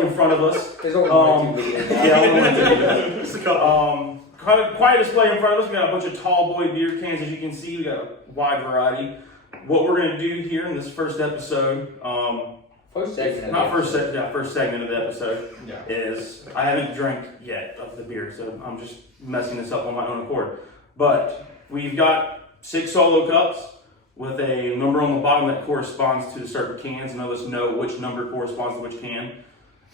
display in front of us. There's only one or two videos. Yeah, only one or two videos. Just a couple. Quite a display in front of us. We got a bunch of tall boy beer cans, as you can see. We got a wide variety. What we're gonna do here in this first episode, First segment. first segment of the episode, Yeah. is I haven't drank yet of the beer, so I'm just messing this up on my own accord. But we've got 6 solo cups with a number on the bottom that corresponds to the certain cans, and let us know which number corresponds to which can.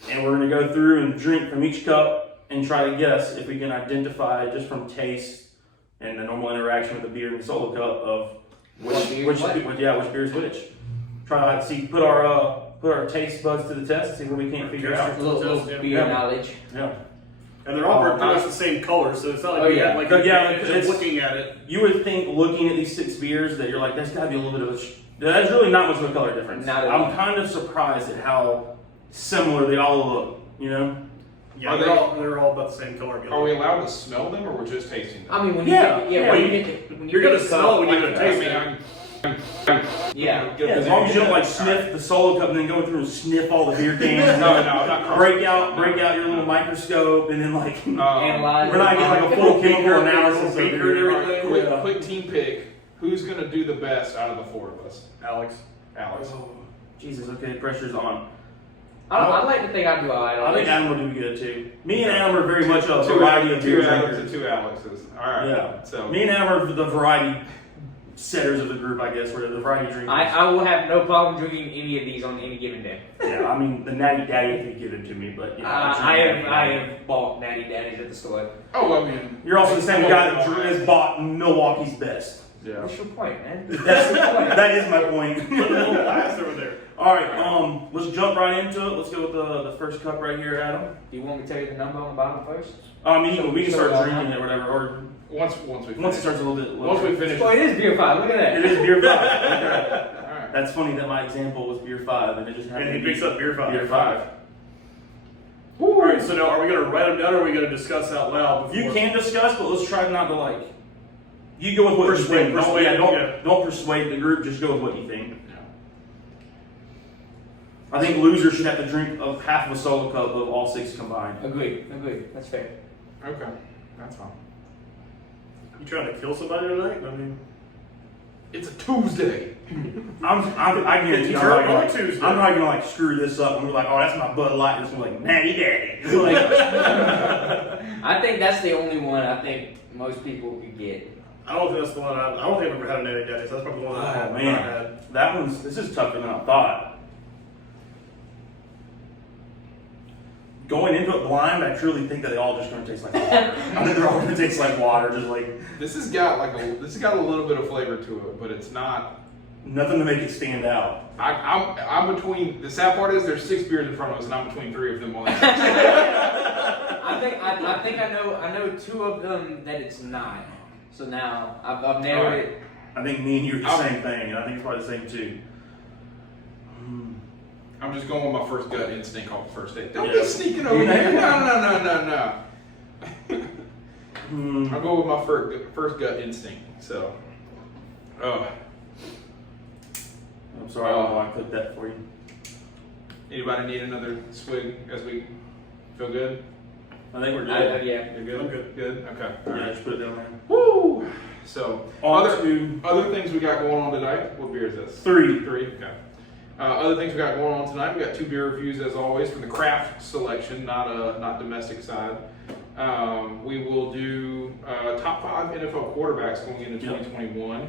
And we're gonna go through and drink from each cup and try to guess if we can identify just from taste and the normal interaction with the beer and the solo cup of which beer is which. Try to see, put our taste buds to the test, see what we can't figure out. A little beer knowledge. Yeah. And they're all pretty much the same color, so it's not like Oh, you yeah. have like it's looking at it. You would think looking at these 6 beers that you're like, there's gotta be a little bit of there's really not much of a color difference. Not at all. I'm kind of surprised at how similar they all look, you know? Yeah, Are they're all about the same color. Are we allowed to smell them, or we're just tasting them? I mean, when Yeah. You're gonna smell it when you're gonna taste it. Yeah. As long as you don't like sniff the solo cup and then go through and sniff all the beer cans. No, I'm not. break out your little microscope and then like Analyze. we're not getting like a full chemical analysis of Beaker beer. and everything. Quick team pick. Who's gonna do the best out of the 4 of us? Alex. Alex. Oh, Jesus, okay, pressure's on. I like to think I do alright. I think Adam will do good too. Me and Adam are very much a 2 variety of beer Alex drinkers. and 2 Alexes. All right. Yeah. So Me and Adam are the variety setters of the group, I guess. We're the variety drinkers. I will have no problem drinking any of these on any given day. Yeah, I mean the Natty Daddy if you give it to me, but yeah. I have bought Natty Daddies at the store. I mean, You're also the same guy that has bought Milwaukee's best. yeah. What's your point, man? That's that is my point. Look at the little glass over there. All right, let's jump right into it. Let's go with the first cup right here, Adam. Do you want me to tell you the number on the bottom first? I mean, we can start drinking it, or whatever, or Once we once it finish. starts a little bit. Once we finish. Oh, it is beer 5. Look at that. It is beer 5. All right. That's funny that my example was beer 5, and it just happened And he to be picks up beer 5. beer 5. All right, so now are we gonna write them down, or are we gonna discuss out loud? You can discuss, but let's try not to like. You go with what Persuade- you think. persuade, yeah. Don't persuade the group. Just go with what you think. Yeah. I think losers should have to drink of half of a solo cup of all 6 combined. Agreed. That's fair. Okay. That's fine. You trying to kill somebody tonight? I mean, It's a Tuesday. I guarantee It's I'm not your gonna, Tuesday. I'm not gonna like screw this up and be like, oh, that's my Bud Light. And it's gonna be like Natty Daddy. It's like, I think that's the only one I think most people could get. I don't think that's the one. I don't think I've ever had a Natty Daddy, so that's probably the one that oh I've man, had. this is tougher than I thought. Going into it blind, I truly think that they all just gonna taste like water. I think they're all gonna taste like water, just like This has got a little bit of flavor to it, but it's not. nothing to make it stand out. I'm between. The sad part is there's 6 beers in front of us, and I'm between 3 of them. All I think I know 2 of them that it's not. So now I've narrowed Alright. it. I think me and you are the same thing, and I think it's probably the same too. I'm just going with my first gut instinct off the first date. Don't Yeah. be sneaking over here. No. Hmm. I'll go with my first gut instinct. So, I'm sorry, I don't know why I cooked that for you. anybody need another swig as we feel good? I think we're good. Yeah. You're good? I'm good. Good? Okay. All Yeah, right. just put it down there. Woo! So, On other to things we got going on tonight. What beer is this? 3. 3? Okay. Other things we got going on tonight. We got 2 beer reviews as always from the craft selection, not domestic side. We will do top 5 NFL quarterbacks going into 2021,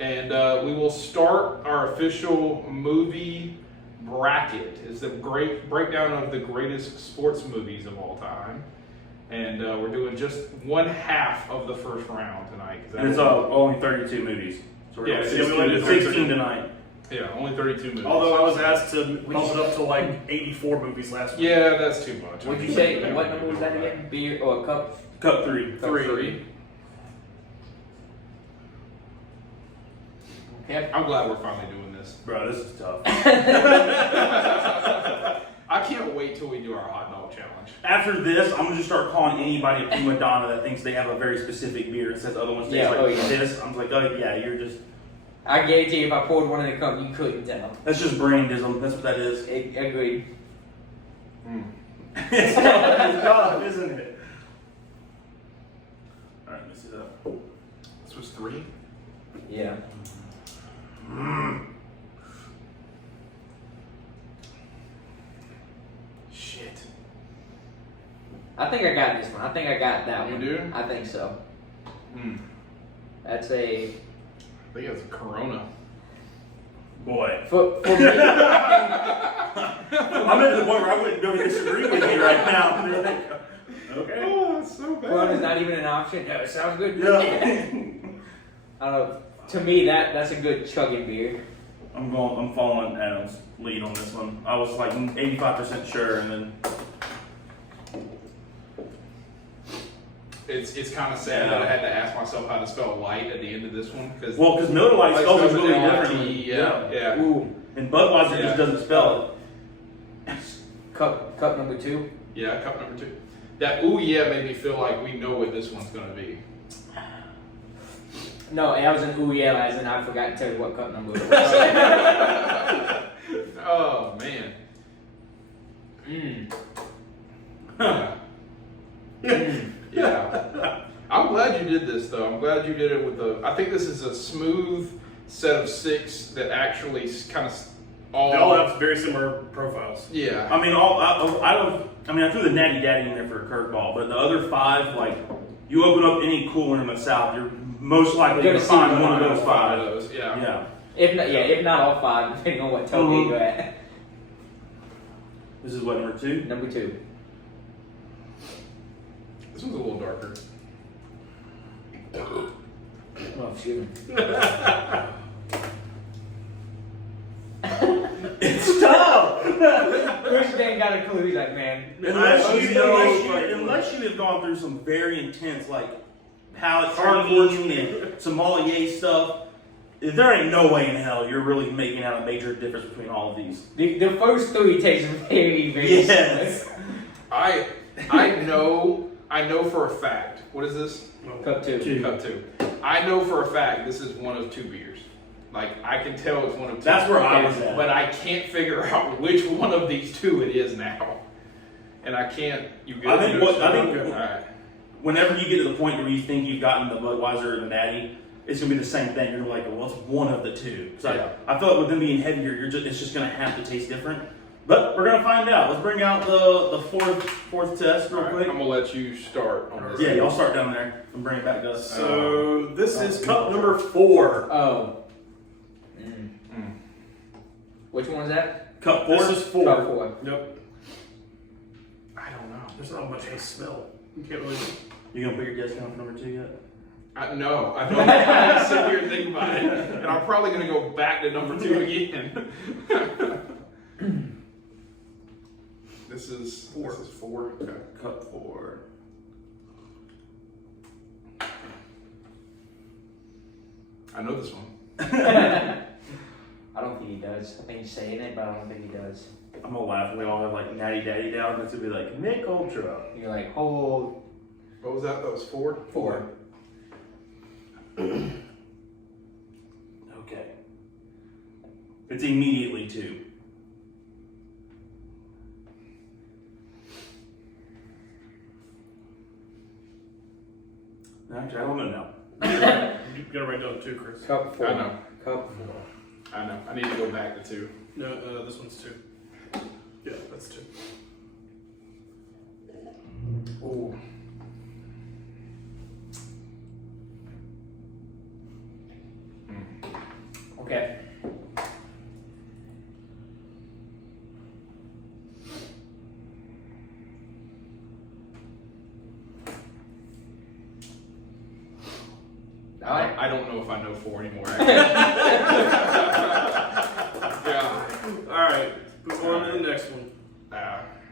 and we will start our official movie bracket. It's the great breakdown of the greatest sports movies of all time, and we're doing just 1/2 of the first round tonight. And it's only 32 movies. So we're Yeah, going yeah, we only did 16 tonight. Yeah, only 32 movies. Although I was asked to bump it up to like 84 movies last week. Yeah, that's too much. What'd you say? What number was that again? Beer or cup? Cup 3. Cup 3. Okay. I'm glad we're finally doing this. Bro, this is tough. I can't wait till we do our hot dog challenge. After this, I'm gonna just start calling anybody a prima donna that thinks they have a very specific beer and says other ones taste Yeah, like oh, yeah. this. I'm like, oh yeah, you're just. I guarantee if I poured one in the cup, you couldn't tell. That's just brain-dism. That's what that is. Agreed. It's tough, isn't it? All right, let me see that. This was 3. Yeah. Shit. I think I got this one. I think I got that You one. do? I think so. I That's a think it's a Corona. Boy, for me. I'm at the point where I wouldn't go disagree with you right now. You're like, okay. Oh, that's so Corona's not even an option. No, it sounds good. Yeah. I don't know. To me, that's a good chugging beer. I'm following Adam's lead on this one. I was like 85% sure, and then It's kind of sad that I had to ask myself how to spell light at the end of this one because Miller Lite spells it really L-I-T-E, differently. yeah. Ooh, And Budweiser just doesn't spell cup number 2. Yeah, cup number 2. That ooh yeah made me feel like we know what this one's gonna be. No, I was an ooh yeah, as in I forgot to tell you what cup number it was. Oh man. Yeah. I'm glad you did this though. I'm glad you did it with the. I think this is a smooth set of 6 that actually kind of all. They all have very similar profiles. Yeah. I mean, I threw the Natty Daddy in there for a curveball, but the other 5, like, you open up any cooler in the South, you're most likely going to find one of those 5. of those. Yeah. Yeah. If not all 5, depending on what tailgate you're at. This is what, number 2? Number 2. This one's a little darker. Oh, excuse me. It's tough! Christian got a clue. He's like, man. Unless you have gone through some very intense, like, palate training and sommelier stuff, there ain't no way in hell you're really making out a major difference between all of these. The first 3 taste very, very Yes. similar. I know for a fact. What is this? Cup 2. Cup 2. I know for a fact this is one of 2 beers. Like I can tell it's one of 2. That's where I was at. But I can't figure out which one of these 2 it is now. And I can't. You get. I think All right. whenever you get to the point where you think you've gotten the Budweiser or the Natty, it's gonna be the same thing. You're like, well, it's one of the 2. So Yeah. I feel like with them being heavier, it's just gonna have to taste different. But we're gonna find out. Let's bring out the fourth test real All right, quick. I'm gonna let you start on this. Yeah, y'all start down there and bring it back to us. So this is cup number 4. Oh. Which one is that? Cup 4. This is 4. Cup 4. Yep. I don't know. There's not much to smell. You can't really. You gonna put your guess down for number 2 yet? No, I don't. I have to sit here and think about it, and I'm probably gonna go back to number 2 again. This is 4. This is 4. Okay. Cup 4. I know this one. I don't think he does. I think he's saying it, but I don't think he does. I'm gonna laugh when we all have like Natty Daddy down. It's gonna be like Mick Ultra. You're like, hold. What was that? That was 4. 4. Okay. It's immediately 2. Actually, I don't know now. You gotta write down 2, Chris. Cup 4. I know. Cup 4. I know. I need to go back to 2. No, this one's 2. Yeah, that's 2. Ooh. Okay. All right. I don't know if I know 4 anymore. Yeah. Alright, move on to the next one.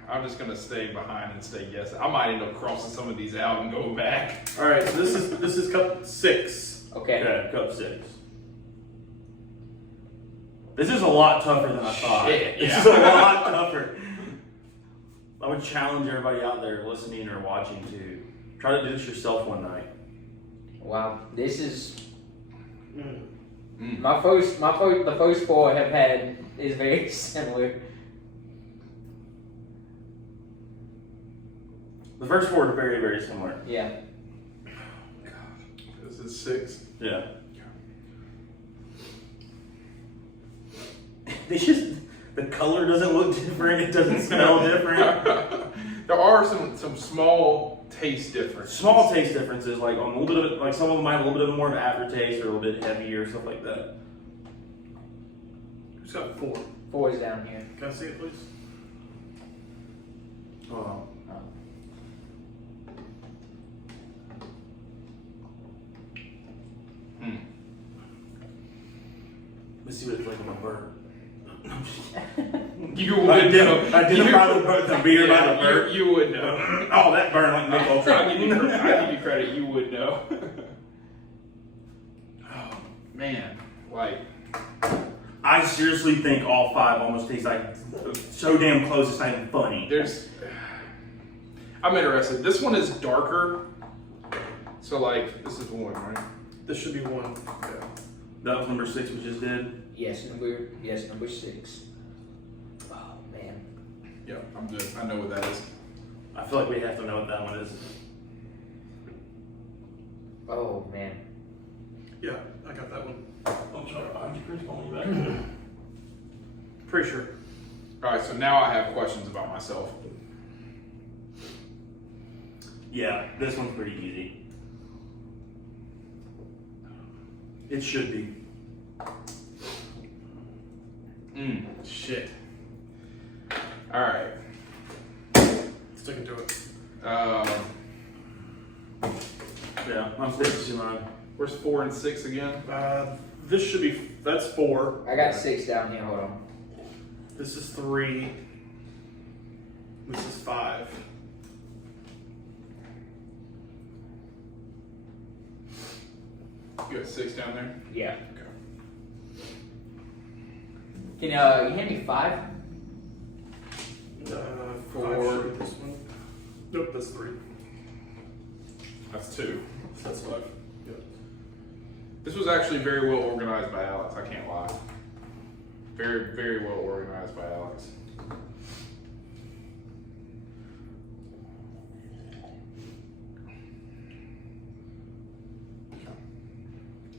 I'm just gonna stay behind and stay guessing. I might end up crossing some of these out and go back. Alright, so this is cup 6. Okay. Okay, Cup 6. This is a lot tougher than I thought. Shit, This yeah. is a lot tougher. I would challenge everybody out there listening or watching to try to do this yourself one night. Wow. This is Mm. the first 4 have had is very similar. The first four are very, very similar. Yeah. This is 6. Yeah. They just, the color doesn't look different. It doesn't smell different. There are some small taste differences. Small taste differences, like on a little bit of it, like some of them might have a little bit more of an aftertaste or a little bit heavier, stuff like that. Who's got 4? 4 is down here. Can I see it, please? Oh. Let's see what it's like on my burp. You would know. Identify the beer by the Yeah, burp. you would know. Oh, that burned like Mick I'll Ultra. give you credit. You would know. Oh man, like I seriously think all 5 almost taste like so damn close it's not even funny. I'm interested. This one is darker. So like, this is 1, right? This should be 1. Yeah. That was number 6 we just did. Yes, number 6. Oh man. Yeah, I'm good. I know what that is. I feel like we have to know what that one is. Oh man. Yeah, I got that one. I'm sorry, I'm just calling you back. Pretty sure. All right, so now I have questions about myself. Yeah, this one's pretty easy. It should be. Shit. All right. Sticking to it. Yeah, I'm sticking to mine. Where's 4 and 6 again? This should be, that's 4. I got 6 down here. Hold on. This is 3. This is 5. You got 6 down there? Yeah. Okay. Can you hand me 5? 4. This one. Nope, that's 3. That's 2. That's 5. Yep. This was actually very well organized by Alex, I can't lie. Very, very well organized by Alex.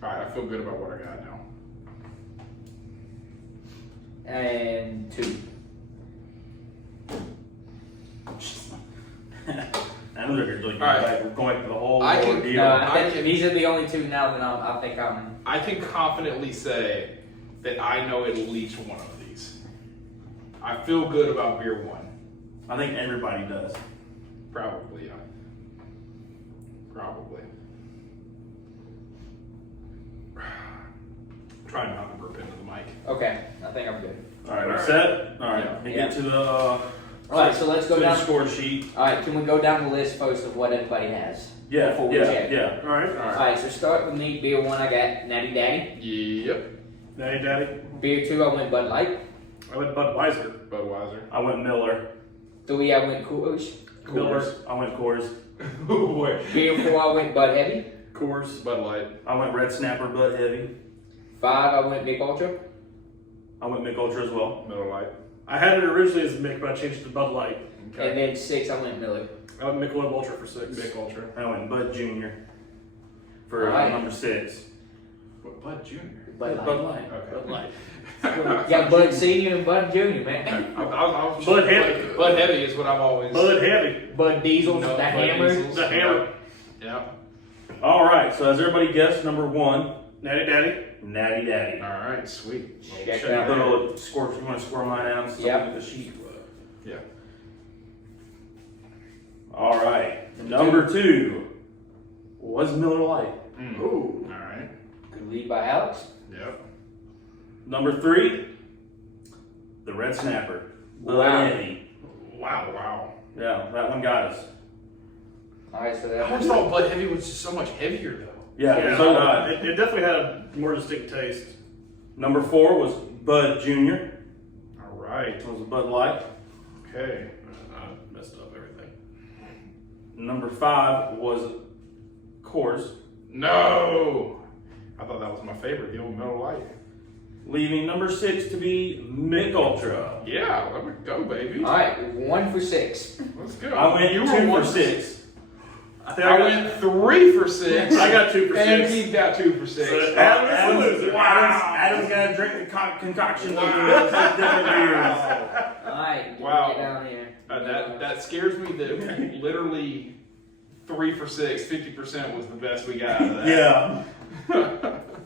Alright, I feel good about what I got now. And 2. I know they're like, All right. we're going for the whole I can- ordeal. No, I I think these are the only 2 now that I think I'm. I can confidently say that I know at least one of these. I feel good about beer 1. I think everybody does. Probably, yeah. Probably. Trying not to burp into the mic. Okay, I think I'm good. All right, we're All right. set. All right, Yeah. let me get to the. All right, so let's go to down. the score sheet. All right, can we go down the list first of what everybody has? Yeah, Before we yeah, check. yeah. Alright. All right, so start with me. Beer 1, I got Natty Daddy. Yep. Natty Daddy. Beer 2, I went Bud Light. I went Budweiser. Budweiser. I went Miller. 3, I went Coors. Miller. I went Coors. Oh boy. Beer 4, I went Bud Heavy. Coors. Bud Light. I went Red Snapper, Bud Heavy. 5, I went Mick Ultra. I went Mick Ultra as well. Miller Light. I had it originally as Mick, but I changed it to Bud Light. Okay. And then 6, I went Miller. I went Michelob Ultra for 6. Mick Ultra. I went Bud Jr. for Alright. number 6. What, Bud Jr.? Bud Light. Bud Light. Okay. Bud Light. Yeah, Bud Senior and Bud Junior, man. Bud Heavy. Bud Heavy is what I've always. Bud Heavy. Bud Diesel, No, the Bud Hammer. Diesels. The Hammer. Yeah. All right, so has everybody guessed number 1? Natty Daddy. Natty Daddy. All right. Sweet. Check Check it out. Little score. You want to score mine out? So Yeah. The sheet. Yeah. All right. Number 2 was Miller Lite. Mm. Ooh. All right. Good lead by Alex. Yep. Number 3, the Red Snapper. Bud Wow. Heavy. Wow. Wow. Yeah, that one got us. All right, so I that always thought Bud Heavy was just so much heavier though. Yeah, Yeah, so got it definitely had a more distinct taste. Number 4 was Bud Jr. All right. It was a Bud Light. Okay. I messed up everything. Number 5 was Coors. No. I thought that was my favorite, the old Miller Lite. leaving number 6 to be Mick Ultra. Yeah, let me go, baby. All right, 1 for 6. Let's go. I went You 2 were for one 6. I went 3 for 6. I got 2 for 6. And Keith got 2 for 6. So Adam's the loser. Adam's got to drink the concoction of the 6 different beers. All right, Wow. get down here. That scares me that literally 3 for 6, 50% was the best we got out of that. Yeah.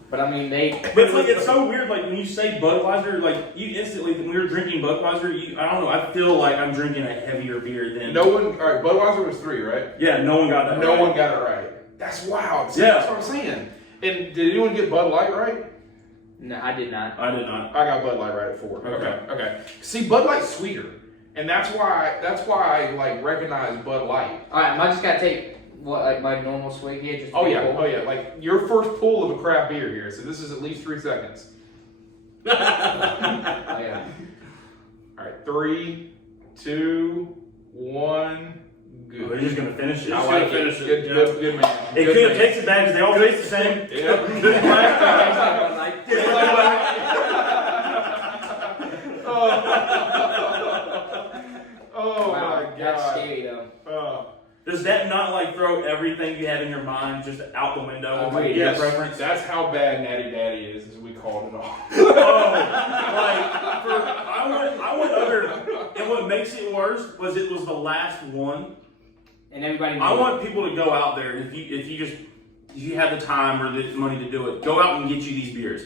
But I mean, they. But it's like it's so weird. Like when you say Budweiser, like you instantly when we were drinking Budweiser, I don't know. I feel like I'm drinking a heavier beer than No one, all right, Budweiser was 3, right? Yeah, no one got that. No right. one got it right. That's wild. See, Yeah. That's what I'm saying. And did anyone get Bud Light right? No, I did not. I did not. I got Bud Light right at 4. Okay. Okay. See, Bud Light's sweeter, and that's why I like recognize Bud Light. All right, am I just gotta take what like my normal swig here? Just to Oh be yeah, cool? oh yeah. Like your first pull of a craft beer here, so this is at least 3 seconds. Oh, yeah. All right, 3, 2, 1, We're good. just gonna finish it. I like it. finish it, Good, yeah. good man. It Good could have man. tasted bad because they all taste the same. Yep. Good plan. Oh Wow, my god. that's scary though. Does that not like throw everything you have in your mind just out the window with like, yes. your preference? That's how bad Natty Daddy is, as we called it off. Oh, like I went over, and what makes it worse was it was the last one. And everybody. I knew want people to go out there if you have the time or the money to do it, go out and get you these beers.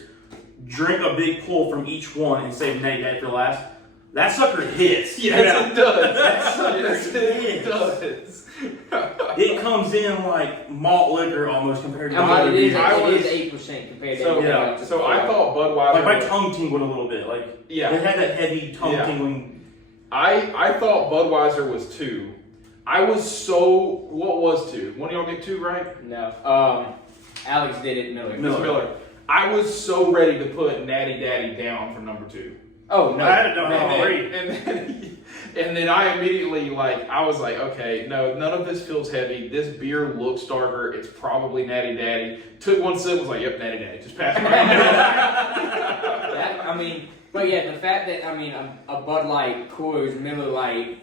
Drink a big pull from each one and save Natty Daddy for last. That sucker hits. Yes, it does. That sucker Yes, it hits. does. It comes in like malt liquor almost compared to I other mean, beers. it is 8% compared to So, everything yeah. else. So I thought Budweiser. Like my tongue tingled a little bit. Like Yeah. it had that heavy tongue Yeah. tingling. I thought Budweiser was 2. I was so. What was 2? One of y'all get 2 right? No. Alex did it. Miller. Miller. Miller. I was so ready to put Natty Daddy down for number 2. Oh no. I had it down No. for 3. And then I immediately I was like, okay, no, none of this feels heavy. This beer looks darker. It's probably Natty Daddy. Took one sip, was like, yep, Natty Daddy. Just pass it That, I mean, but yeah, the fact that a Bud Light, Coors, Miller Light,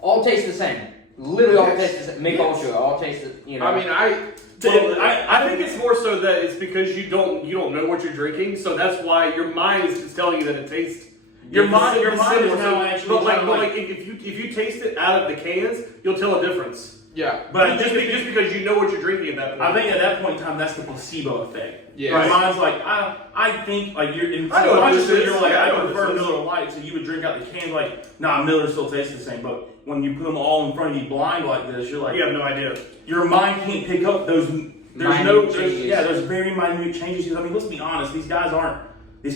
all taste the same. Literally all taste the same. Mick Ultra, all taste the, I mean, I think it's more so that it's because you don't know what you're drinking, so that's why your mind is just telling you that it tastes. Your mind similar. is now actually But trying to, like if you taste it out of the cans, you'll tell a difference. yeah. But just because you know what you're drinking at that point. I think at that point in time, that's the placebo effect. Yeah. Your Right. mind's like, I think like you're in I know what this consciously is. you're like, Yeah, I I know what prefer this is. Miller Lite, so you would drink out the can like, nah, Miller still tastes the same. But when you put them all in front of you blind like this, you're like, you have no idea. your mind can't pick up those. Minute changes. There's very minute changes. Because I mean, let's be honest, these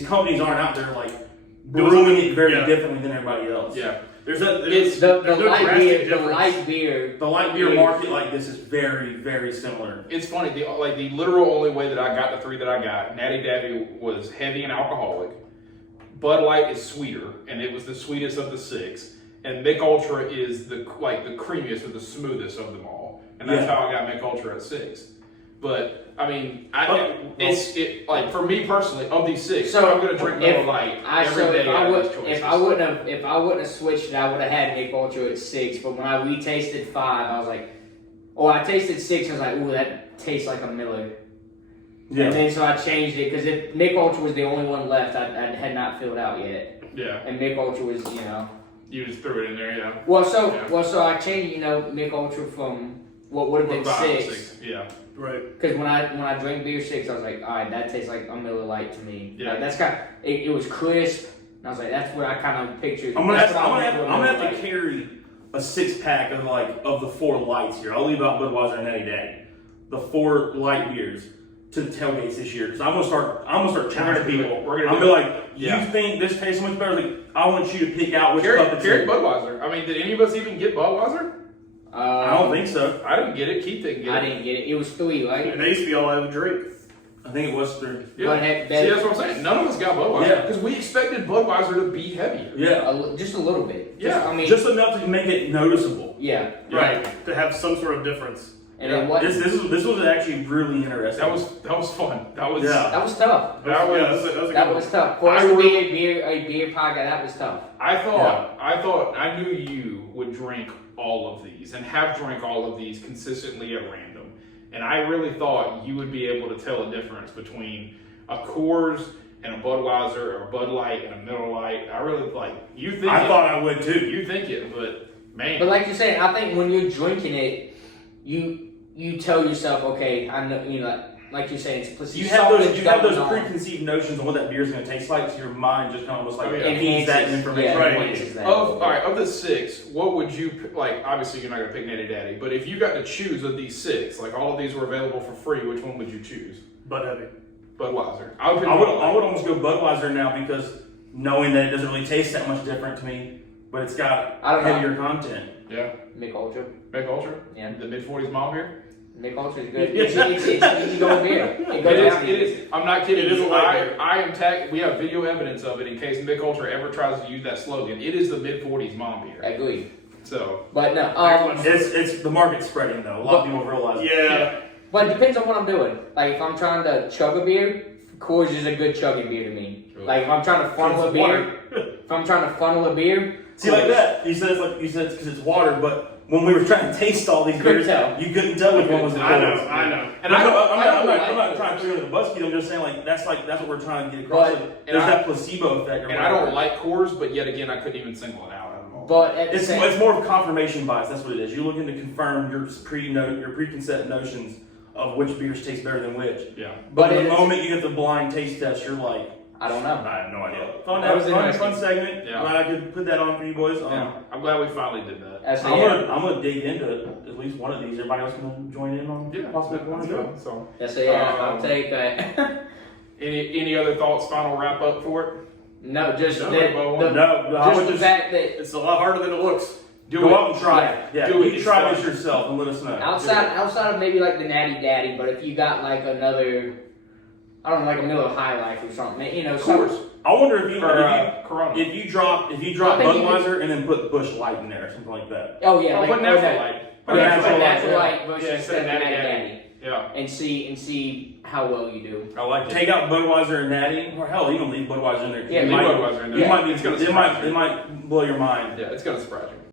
companies aren't out there like brewing it very Yeah. differently than everybody else. Yeah. There's a it's there's the no light drastic beer. The difference. light beer. The light beer market like this is very, very similar. It's funny, the literal only way that I got the 3 that I got, Natty Daddy was heavy and alcoholic. Bud Light is sweeter, and it was the sweetest of the 6. And Mick Ultra is the creamiest or the smoothest of them all. And that's Yeah. how I got Mick Ultra at 6. But I mean, for me personally, of these 6, So I'm gonna drink Miller Lite every day. If I wouldn't have switched it, I would have had Mick Ultra at 6. But when we tasted 5, I was like, I tasted 6. I was like, ooh, that tastes like a Miller. Yeah. And then so I changed it because if Mick Ultra was the only one left, I had not filled out yet. Yeah, And Mick Ultra was, you just threw it in there, yeah. So I changed, Mick Ultra from what would have been 6. Yeah. Right. Because when I drank beer 6, I was like, all right, that tastes like a Miller Lite to me. Yeah. Like, that's it was crisp. And I was like, that's what I kind of pictured. I'm gonna That's have, what I'm I gonna went have, I'm for gonna have Miller to carry a 6-pack of the 4 lights here. I'll leave out Budweiser and Natty Daddy. The 4 light beers to the tailgates this year because I'm gonna start challenging people. We're gonna I'm do gonna be like, Yeah. you think this tastes so much better? Like, I want you to pick out which cup it's Carry in. Budweiser. I mean, did any of us even get Budweiser? I don't think so. I didn't get it. Keith didn't get it. I didn't get it. It was 3, right? And they used to be all I would drink. I think it was 3. Yeah. But heck, See, that's what I'm saying. None of us got Budweiser Yeah. because we expected Budweiser to be heavier. Yeah, Just a little bit. Yeah. I mean, just enough to make it noticeable. yeah. Right. To have some sort of difference. And it wasn't. This was actually really interesting. That was fun. That was Yeah. That was tough. that was. that was a That good was one. tough. For us I to be really- a beer podcast, that was tough. I thought I knew you would drink all of these and have drank all of these consistently at random. And I really thought you would be able to tell a difference between a Coors and a Budweiser or a Bud Light and a Miller Light. I really you think I it, thought I would too. you think it, but man. But like you said, I think when you're drinking it, you tell yourself, okay, I know, like you're saying, it's placebo. You have those something's going on. preconceived notions of what that beer is going to taste like, so your mind just kind of almost like Oh, yeah. feeds that Enhances- information. yeah, Right. enhances that. All right, of the 6, what would you like? Obviously, you're not gonna pick Natty Daddy, but if you got to choose of these 6, like all of these were available for free, which one would you choose? But heavy. Budweiser. I would pick I would Bud Light. almost go Budweiser now because knowing that it doesn't really taste that much different to me, but it's got I don't know. heavier content. Yeah, Mick Ultra. Mick Ultra. Yeah. The mid-40s mall beer. Mick Ultra is good. It's easy going beer. It goes It is. down It is. I'm not kidding. It is a light beer. I am tag. We have video evidence of it in case Mick Ultra ever tries to use that slogan. It is the mid-40s mom beer. Agreed. So But no, It's the market's spreading though. A lot of people realize. Yeah. but it depends on what I'm doing. Like if I'm trying to chug a beer, Coors is a good chugging beer to me. Sure. Like if I'm trying to funnel a beer, See, like that. You said it's because it's water, but when we were trying to taste all these Couldn't beers, tell. you couldn't tell which one was the I know. Coors. I know. And I don't I'm like not trying to clear the bus. I'm just saying that's what we're trying to get across. But- There's that placebo effect. or and I whatever. don't like Coors, but yet again, I couldn't even single it out at all. but at the It's same more of confirmation bias. That's what it is. You're looking to confirm your preconceived notions of which beers taste better than which. Yeah. But But the it's- moment you get the blind taste test, you're like, I don't know. I have no idea. Fun, That was fun interesting. segment. Yeah. Glad I could put that on for you boys. Yeah. I'm glad we finally did that. I'm gonna dig into at least one of these. Everybody else gonna join in on Yeah, possibly that's one of good. them. So, Yes, I'll take that. any other thoughts? Final wrap up for it? No, just No, that, well, the, No, I just would the just fact that It's a lot harder than it looks. go out and try it. Yeah, Do it. you try this yourself and let us know. outside of maybe like the Natty Daddy, but if you got like another, I don't know, like a Miller High Life or something, Of course. I wonder if you Corona. if you drop I think you could- Budweiser and then put Busch Light in there or something like that. Oh yeah, like But natural that. light. Or Yeah, natural like light, natural yeah. light versus Yeah, instead of Natty Natty Daddy. Daddy, Yeah. and see how well you do. I like it. Take out Budweiser and Natty, or hell, even leave Budweiser in there. 'cause Yeah, you leave might- Budweiser in there. You might be, It's gonna it surprise might you. it might blow your mind. Yeah, it's gonna surprise you.